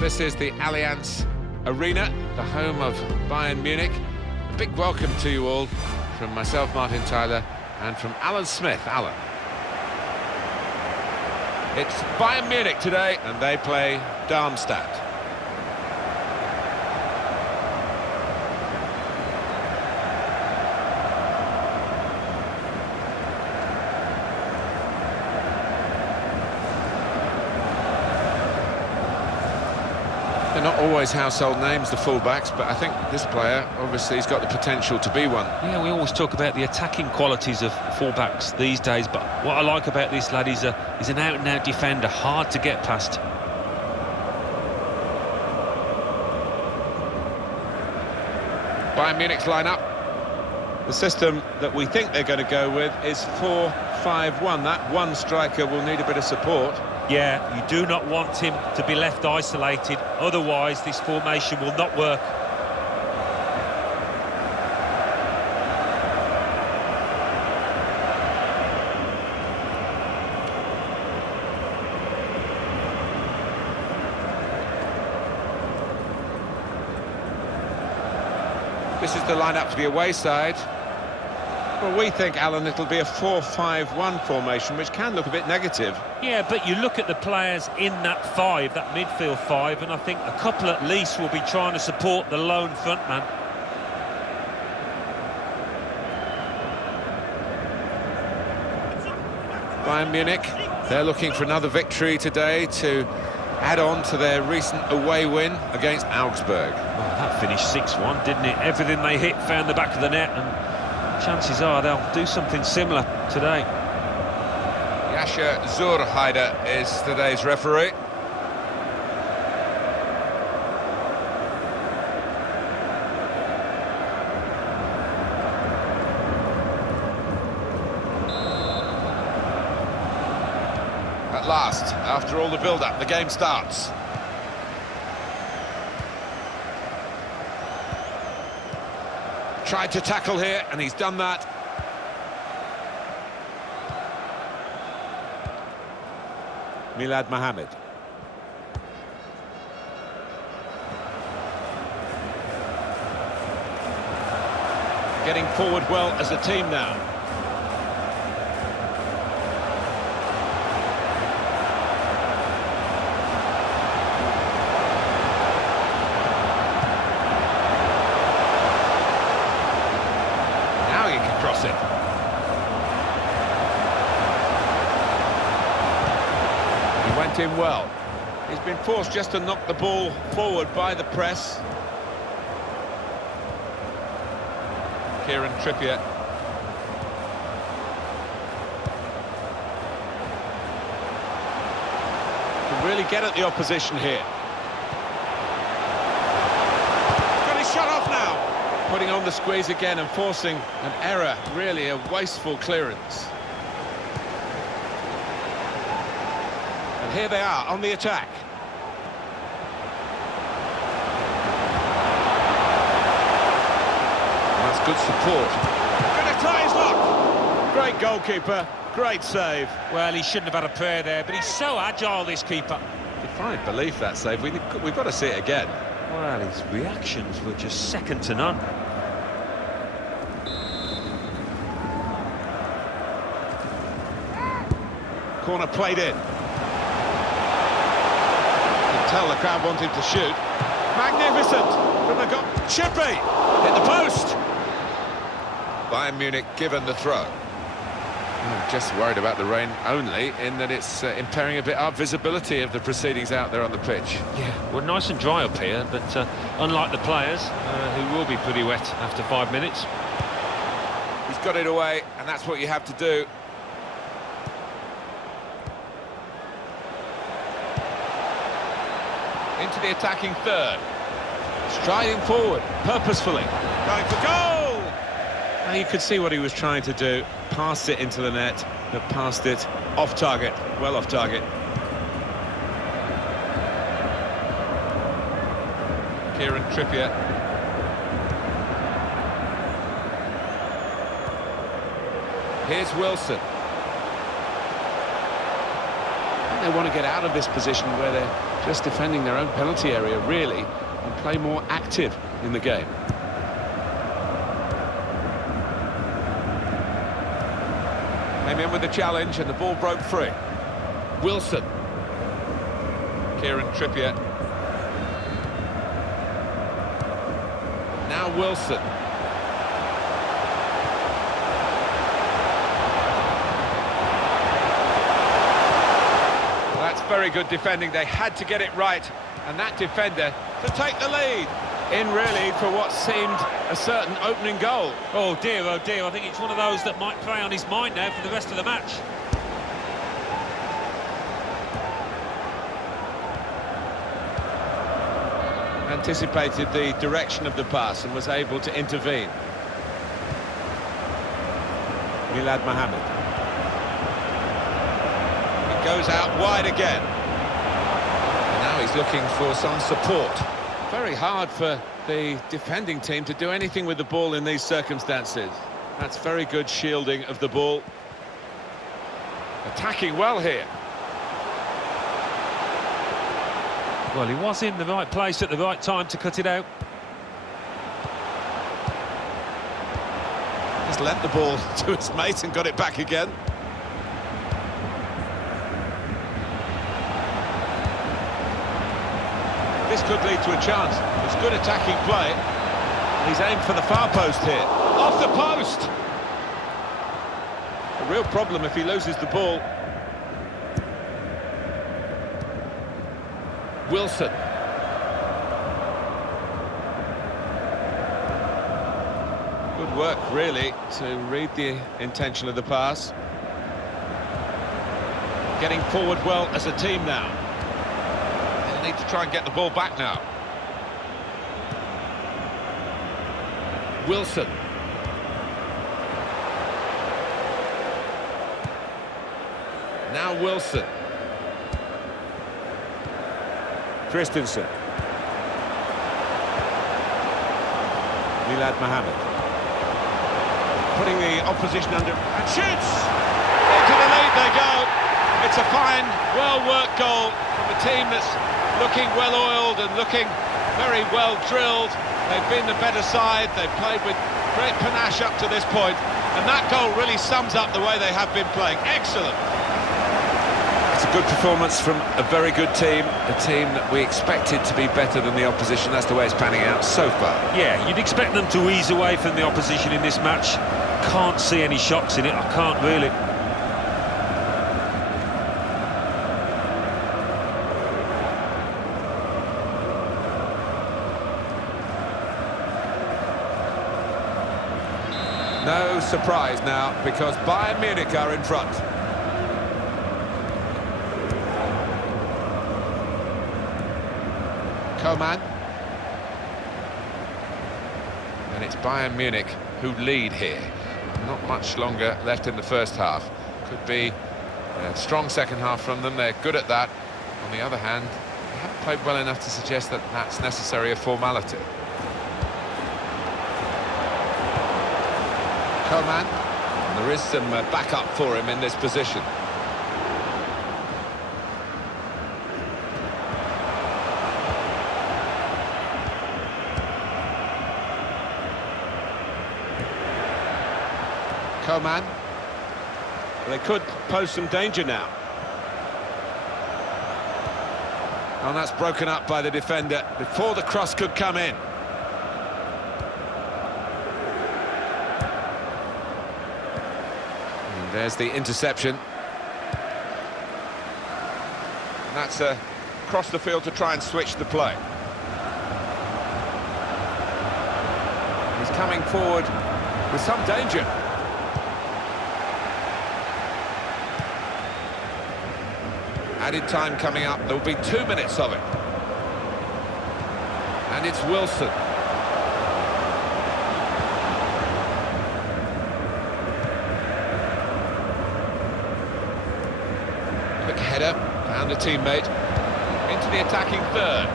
This is the Allianz Arena, the home of Bayern Munich. A big welcome to you all from myself, Martin Tyler, and from Alan Smith. Alan. It's Bayern Munich today, and they play Darmstadt. They're not always household names, the fullbacks, but I think this player, obviously, he's got the potential to be one. Yeah, we always talk about the attacking qualities of fullbacks these days, but what I like about this lad is an out-and-out defender, hard to get past. Bayern Munich's line-up. The system that we think they're going to go with is 4-5-1. That one striker will need a bit of support. Yeah, you do not want him to be left isolated, otherwise this formation will not work. This is the lineup for the away side. Well, we think, Alan, it'll be a 4-5-1 formation, which can look a bit negative. Yeah, but you look at the players in that five, that midfield five, and I think a couple at least will be trying to support the lone frontman. Bayern Munich, they're looking for another victory today to add on to their recent away win against Augsburg. Oh, that finished 6-1, didn't it? Everything they hit found the back of the net, and chances are they'll do something similar today. Yasha Zurheider is today's referee. At last, after all the build-up, the game starts. Tried to tackle here, and he's done that. Milad Mohammed. Getting forward well as a team now. Now you can cross it. Went in well. He's been forced just to knock the ball forward by the press. Kieran Trippier. Can really get at the opposition here. Got his shot off now. Putting on the squeeze again and forcing an error. Really a wasteful clearance. Here they are on the attack. That's good support. Gonna tie his lock. Great goalkeeper, great save. Well, he shouldn't have had a prayer there, but he's so agile, this keeper. Defiant belief, that save. We've got to see it again. Well, his reactions were just second to none. Corner played in. Tell the crowd want him to shoot. Magnificent from the goal. Chippy hit the post. Bayern Munich given the throw. I'm just worried about the rain only, in that it's impairing a bit our visibility of the proceedings out there on the pitch. Yeah, well, nice and dry up here, but unlike the players, who will be pretty wet after 5 minutes. He's got it away, and that's what you have to do. Into the attacking third. Striding forward, purposefully. Going for goal! Now you could see what he was trying to do. Passed it into the net, but passed it off target. Well off target. Kieran Trippier. Here's Wilson. think they want to get out of this position where they're just defending their own penalty area, really, and play more active in the game. Came in with the challenge and the ball broke free. Wilson. Kieran Trippier. Now Wilson. That's very good defending. They had to get it right, and that defender to take the lead in really for what seemed a certain opening goal. Oh dear, I think it's one of those that might play on his mind now for the rest of the match. Anticipated the direction of the pass and was able to intervene. Milad Mohammed. It goes out wide again. And now he's looking for some support. Very hard for the defending team to do anything with the ball in these circumstances. That's very good shielding of the ball. Attacking well here. Well, he was in the right place at the right time to cut it out. Just lent the ball to his mate and got it back again. This could lead to a chance. It's good attacking play. He's aimed for the far post here. Off the post! A real problem if he loses the ball. Wilson. Good work, really, to read the intention of the pass. Getting forward well as a team now. They'll need to try and get the ball back now. Wilson. Now Wilson. Christensen. Milad Mohammed. Putting the opposition under... and shoots! Into the lead they go. It's a fine, well-worked goal from a team that's looking well-oiled and looking very well-drilled. They've been the better side. They've played with great panache up to this point. And that goal really sums up the way they have been playing. Excellent. It's a good performance from a very good team, a team that we expected to be better than the opposition. That's the way it's panning out so far. Yeah, you'd expect them to ease away from the opposition in this match. Can't see any shocks in it, I can't really. No surprise now, because Bayern Munich are in front. Coman. And it's Bayern Munich who lead here. Not much longer left in the first half. Could be a strong second half from them. They're good at that. On the other hand, they haven't played well enough to suggest that that's necessarily a formality. Coman. And there is some backup for him in this position. Coman. They could pose some danger now. And that's broken up by the defender before the cross could come in. And there's the interception. And that's across the field to try and switch the play. He's coming forward with some danger. Added time coming up. There will be 2 minutes of it. And it's Wilson. Quick header, found a teammate. Into the attacking third.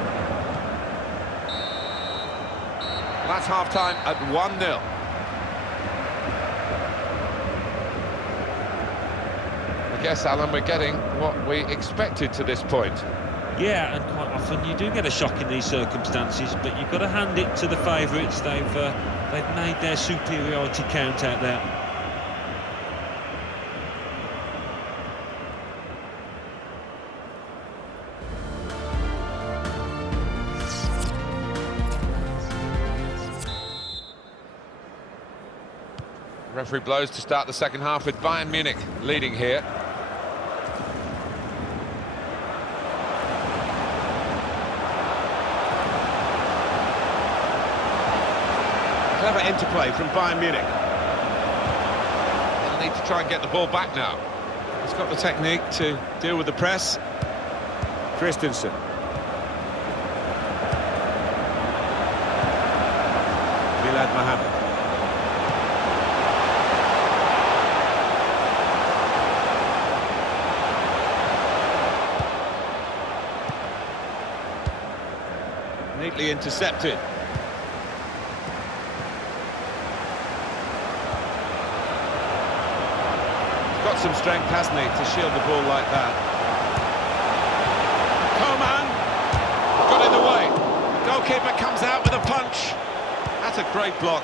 That's half-time at 1-0. guess, Alan, we're getting what we expected to this point. Yeah, and quite often you do get a shock in these circumstances, but you've got to hand it to the favourites. They've made their superiority count out there. Referee blows to start the second half with Bayern Munich leading here. Clever interplay from Bayern Munich. They'll need to try and get the ball back now. He's got the technique to deal with the press. Christensen. Milad Mohammed. Neatly intercepted. Got some strength, hasn't he, to shield the ball like that. Coman got in the way. Goalkeeper comes out with a punch. That's a great block.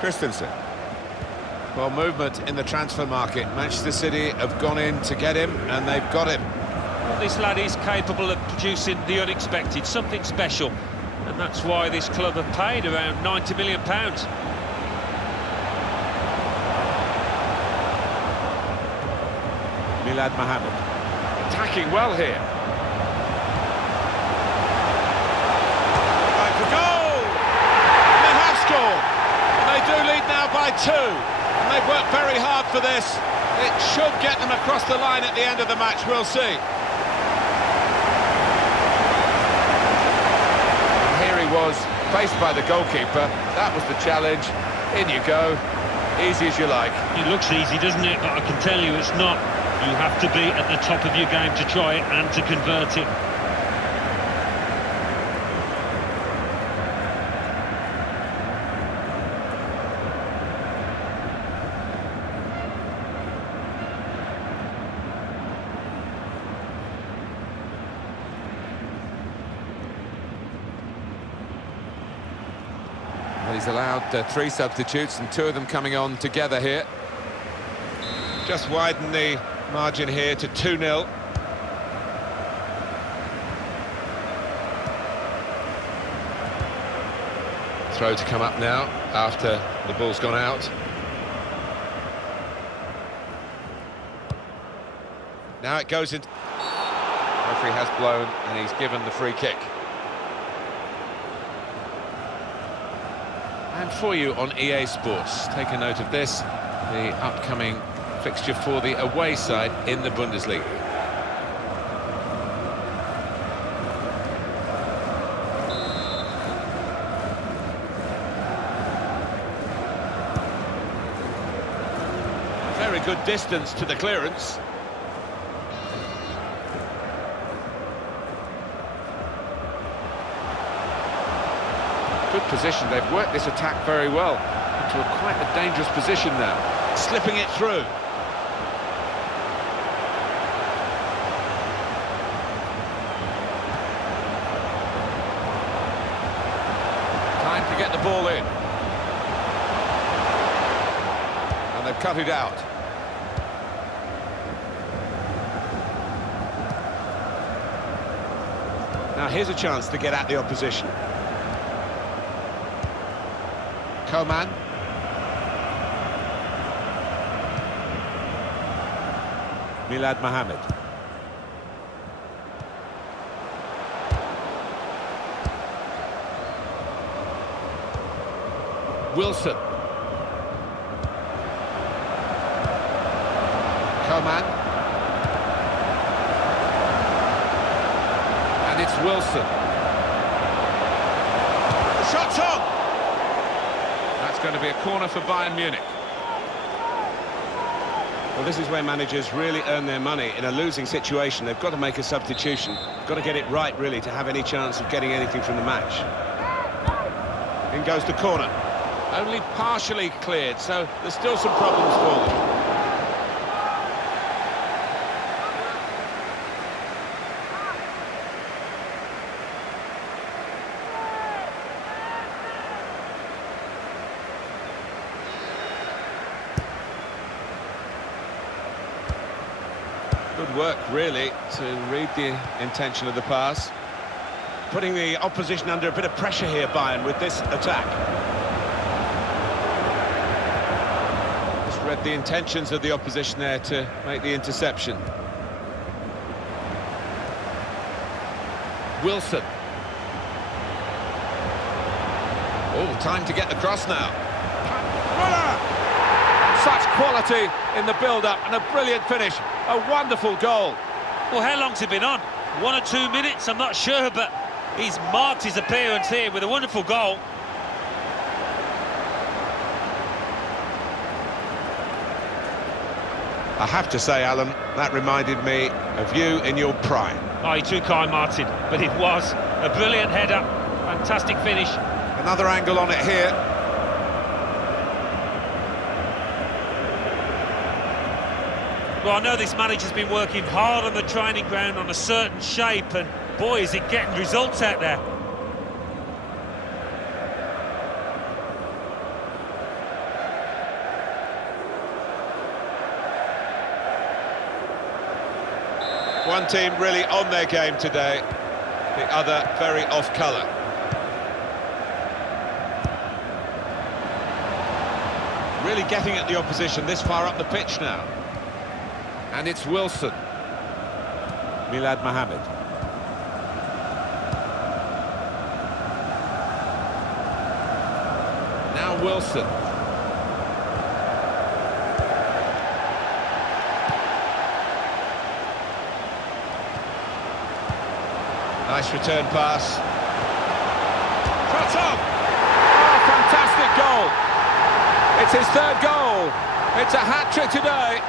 Christensen. Well, movement in the transfer market. Manchester City have gone in to get him, and they've got him. Well, this lad is capable of producing the unexpected, something special. And that's why this club have paid around £90 million. Milad Mohammed. Attacking well here. Right for goal! And they have scored. And they do lead now by 2. And they've worked very hard for this. It should get them across the line at the end of the match, we'll see. Was faced by the goalkeeper. That was the challenge. In you go, easy as you like. It looks easy, doesn't it? But I can tell you it's not. You have to be at the top of your game to try it and to convert it. Well, he's allowed 3 substitutes and 2 of them coming on together here. Just widen the margin here to 2-0. Throw to come up now after the ball's gone out. Now it goes in. Referee has blown and he's given the free kick. And for you on EA Sports, take a note of this, the upcoming fixture for the away side in the Bundesliga. Very good distance to the clearance. Good position, they've worked this attack very well into quite a dangerous position now. Slipping it through. Time to get the ball in. And they've cut it out. Now here's a chance to get at the opposition. Coman. Milad Mohammed. Wilson. Coman. And it's Wilson. The shot's on! That's going to be a corner for Bayern Munich. Well, this is where managers really earn their money. In a losing situation, they've got to make a substitution. Got to get it right, really, to have any chance of getting anything from the match. In goes the corner. Only partially cleared, so there's still some problems for them. Good work, really, to read the intention of the pass. Putting the opposition under a bit of pressure here, Bayern, with this attack. Just read the intentions of the opposition there to make the interception. Wilson. Oh, time to get the cross now. Such quality in the build-up and a brilliant finish. A wonderful goal. Well, how long's it been on? 1 or 2 minutes, I'm not sure, but he's marked his appearance here with a wonderful goal. I have to say, Alan, that reminded me of you in your prime. Oh, you're too kind, Martin, but it was a brilliant header, fantastic finish. Another angle on it here. Well, I know this manager's been working hard on the training ground on a certain shape, and boy, is it getting results out there. One team really on their game today, the other very off colour. Really getting at the opposition this far up the pitch now. And it's Wilson. Milad Mohammed. Now Wilson. Nice return pass. Cut off! Oh, fantastic goal! It's his third goal. It's a hat-trick today.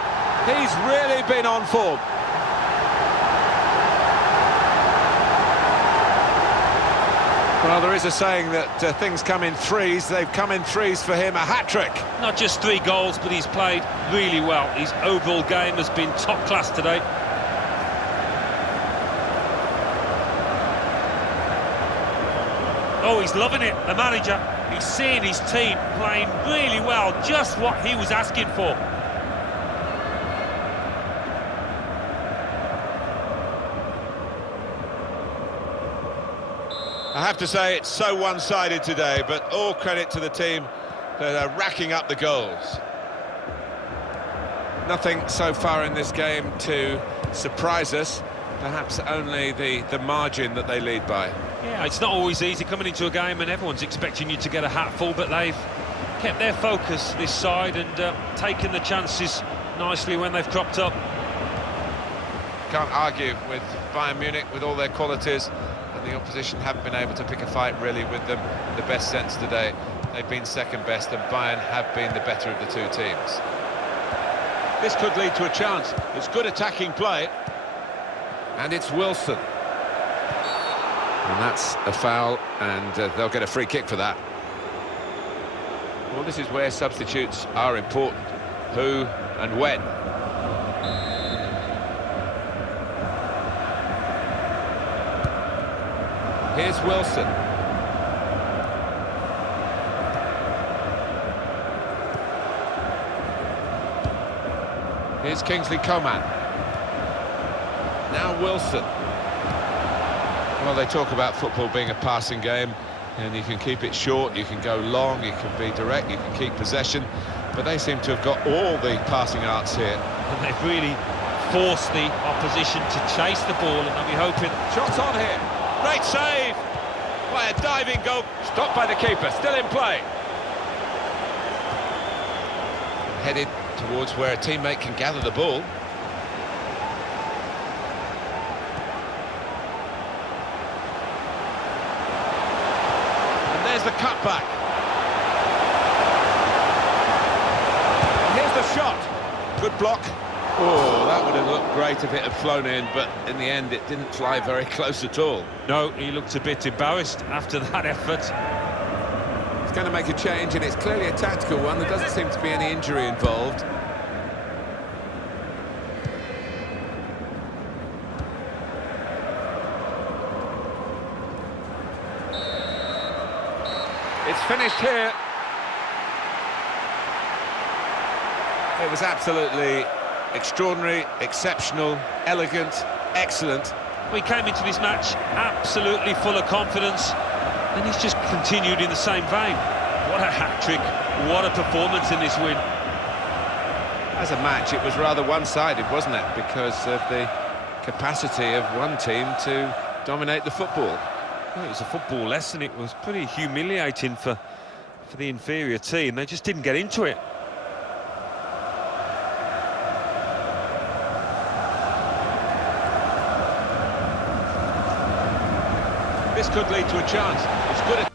He's really been on form. Well, there is a saying that things come in threes. They've come in threes for him, a hat-trick. Not just 3 goals, but he's played really well. His overall game has been top class today. Oh, he's loving it, the manager. He's seeing his team playing really well, just what he was asking for. I have to say, it's so one-sided today, but all credit to the team that are racking up the goals. Nothing so far in this game to surprise us, perhaps only the margin that they lead by. Yeah, it's not always easy coming into a game and everyone's expecting you to get a hatful, but they've kept their focus this side and taken the chances nicely when they've cropped up. Can't argue with Bayern Munich with all their qualities, and the opposition haven't been able to pick a fight really with them in the best sense today. They've been second best and Bayern have been the better of the two teams. This could lead to a chance. It's good attacking play. And it's Wilson. And that's a foul, and they'll get a free kick for that. Well, this is where substitutes are important. Who and when. Here's Wilson. Here's Kiinngg-B. Now Wilson. Well, they talk about football being a passing game, and you can keep it short, you can go long, you can be direct, you can keep possession, but they seem to have got all the passing arts here. And they've really forced the opposition to chase the ball, and they'll be hoping... Shot on here. Great save by a diving goal. Stopped by the keeper, still in play. Headed towards where a teammate can gather the ball. And there's the cutback. And here's the shot. Good block. Oh, that would have looked great if it had flown in, but in the end it didn't fly very close at all. No, he looked a bit embarrassed after that effort. He's going to make a change, and it's clearly a tactical one. There doesn't seem to be any injury involved. It's finished here. It was absolutely extraordinary, exceptional, elegant, excellent. We came into this match absolutely full of confidence, and he's just continued in the same vein. What a hat-trick, what a performance in this win. As a match, it was rather one-sided, wasn't it? Because of the capacity of one team to dominate the football. Well, it was a football lesson. It was pretty humiliating for the inferior team. They just didn't get into it. This could lead to a chance. It's good.